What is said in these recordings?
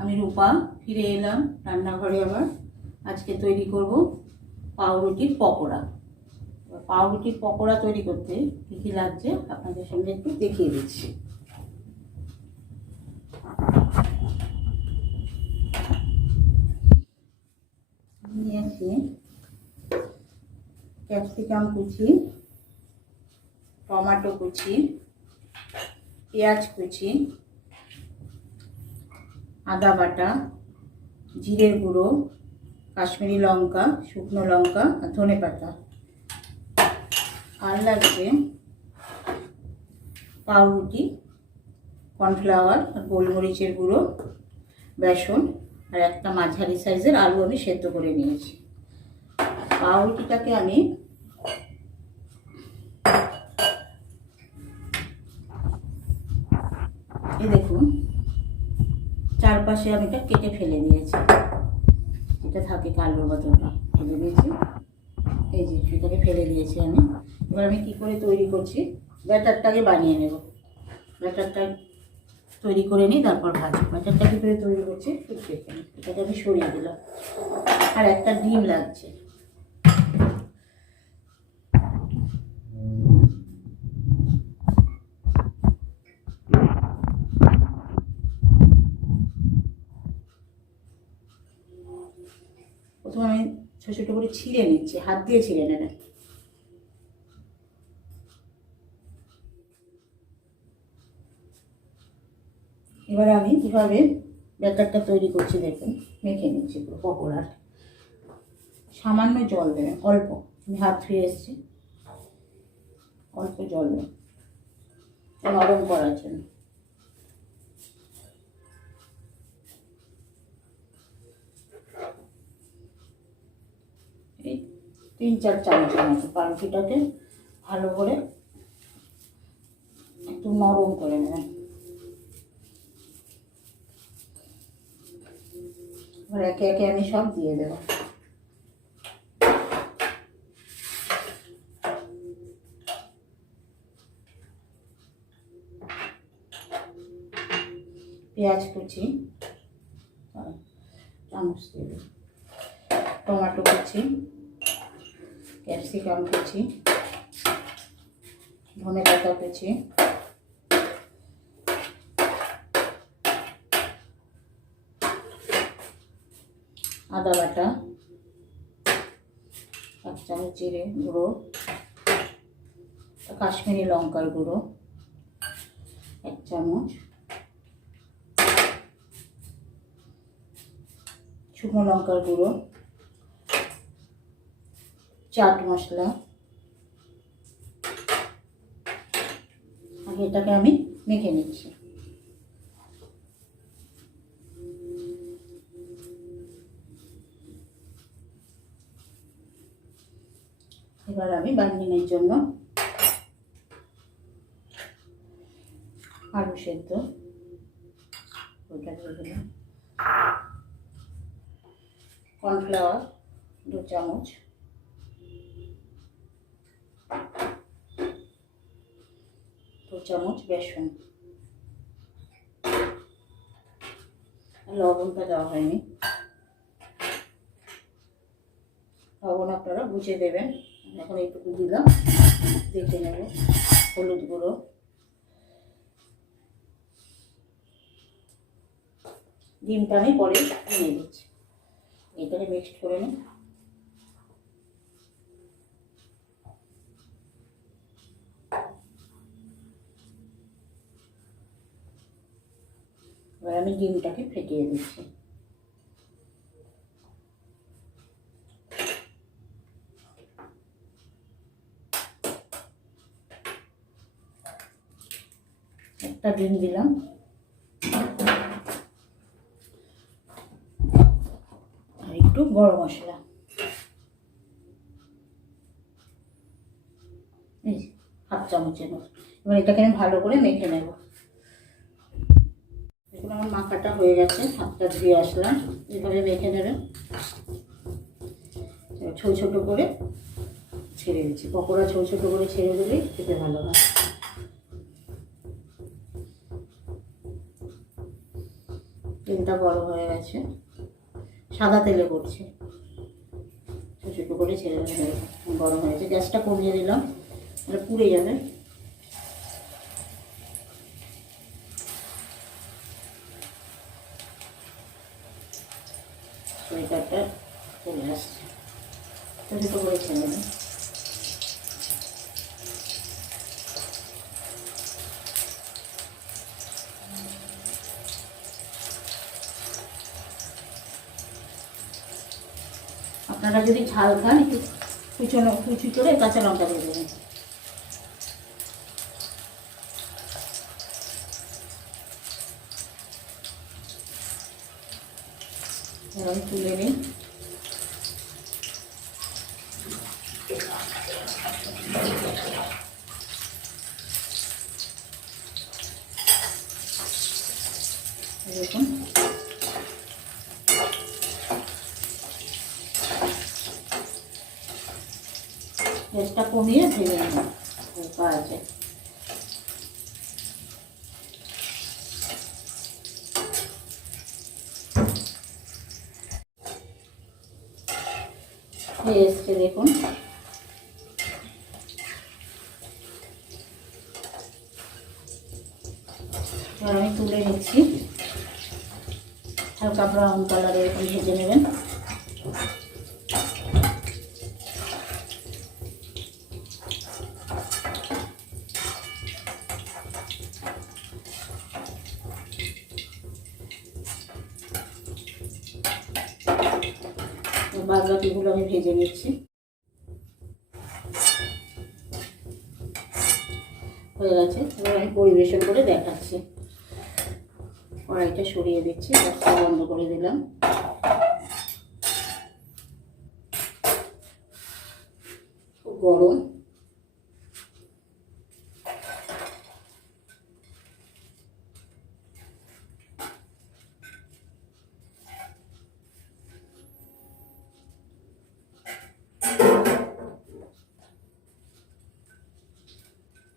আমি রূপা ফিরে এলাম রান্নাঘরে। আবার আজকে তৈরি করব পাউরুটির পকোড়া। পাউরুটির পকোড়া তৈরি করতে কী কী লাগছে আপনাদের সঙ্গে একটু দেখিয়ে দিচ্ছি। নিয়েছি ক্যাপসিকাম কুচি, টমেটো কুচি, পেঁয়াজ কুচি, আদা বাটা, জিরের গুঁড়ো, কাশ্মীরি লঙ্কা, শুকনো লঙ্কা আর ধনে পাতা। আর লাগছে পাউরুটি, কর্নফ্লাওয়ার আর গোলমরিচের গুঁড়ো, বেসন আর একটা মাঝারি সাইজের আলু আমি সেদ্ধ করে নিয়েছি। পাউরুটিটাকে আমি এই দেখুন চারপাশে আমি এটা কেটে ফেলে দিয়েছি, এটা থাকে কালোর মতনটা ফেলে দিয়েছি। এই যে এটাকে ফেলে দিয়েছি আমি। এবার আমি কী করে তৈরি করছি, ব্যাটারটাকে বানিয়ে নেব। ব্যাটারটা তৈরি করে নিই, তারপর ভাজি। ব্যাটারটা কী করে তৈরি করছি ঠিক দেখে নিই। এটাকে আমি সরিয়ে দিলাম। আর একটা ডিম লাগছে। প্রথমে আমি ছোটো ছোটো করে ছিঁড়ে নিচ্ছি, হাত দিয়ে ছিঁড়ে নেবেন। এবার আমি কীভাবে ব্যাটারটা তৈরি করছি দেখুন, মেখে নিচ্ছি পুরো পকোড়ার। সামান্য জল দেবেন, অল্প। আমি হাত ধুয়ে এসেছি, অল্প জল দেবেন নরম করার জন্য। এই 3-4 চামচের মতো পাউরুটিটাকে ভালো করে একটু নরম করে নেবেন। এবার একে একে আমি সব দিয়ে দেব। পেঁয়াজ কুচি চামচ দিয়ে দেব, টমেটো কুচি, ক্যাপসিকাম কুচি, ধনে পাতা কুচি, আদা বাটা, 1 চামচ জিরে গুঁড়ো, কাশ্মীরি লঙ্কার গুঁড়ো 1 চামচ, শুকনো লঙ্কার গুঁড়ো, চাট মশলা। আগে এটাকে আমি মেখে নিচ্ছি। এবার আমি বাইন্ডিংয়ের জন্য আলু সেদ্ধ ওটা দিয়ে দিলাম, কর্নফ্লাওয়ার 2 চামচ, বেসন, লবণটা দেওয়া হয়নি, লবণ আপনারা বুঝে দেবেন। এখন এইটুকু দিলাম, দেখে নেব। হলুদ গুঁড়ো, ডিমটা আমি পরে নিয়ে দিচ্ছি। এইটাকে মিক্সড করে নিই। এবার আমি ডিমটাকে ফেটিয়ে দিচ্ছি। একটা ডিম দিলাম, আর একটু গরম মশলা, এই 1/2 চামচের মতো। এবার এটাকে আমি ভালো করে মেখে নেব। দেখুন আমার মাখাটা হয়ে গেছে, হাতটা ধুয়ে আসলাম। এভাবে মেখে নেবেন। ছোট ছোট করে ছেড়ে দিচ্ছি। পকোড়া ছোট ছোট করে ছেড়ে দিলেই খেতে ভালো হয়। তেলটা গরম হয়ে গেছে, সাদা তেলে করছে, ছোটো ছোটো করে ছেড়ে গরম হয়েছে। গ্যাসটা কমিয়ে দিলাম, এটা পুড়ে যাবে। সোয়েটারটা চলে আসছে, ছোটো ছোটো করে ছেড়ে দিই। আপনারা যদি ঝাল খান একটু কুচি করে কাঁচা লঙ্কা দিয়ে দেবেন। এবার তুলে নিই। দেখুন গ্যাসটা কমিয়ে ভেজে নেব, হালকা আছে। হয়ে এসছে দেখুন। এবার আমি তুলে নিচ্ছি, হালকা ব্রাউন কালারে এরকম ভেজে নেবেন। বাদ বাকিগুলো আমি ভেজে নিচ্ছি। হয়ে গেছে, এবার আমি পরিবেশন করে দেখাচ্ছি। কড়াইটা সরিয়ে দিচ্ছি, গ্যাসটা বন্ধ করে দিলাম। খুব গরম,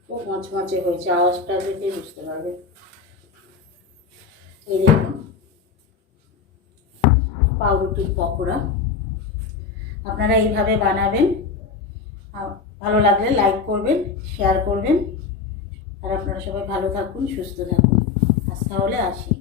খুব মচমচে হয়েছে, আওয়াজটা দেখে বুঝতে পারবে। এই দেখুন পাউরুটির পকোড়া, আপনারা এইভাবে বানাবেন। ভালো লাগলে লাইক করবেন, শেয়ার করবেন। আর আপনারা সবাই ভালো থাকুন, সুস্থ থাকুন। আজ তাহলে আসি।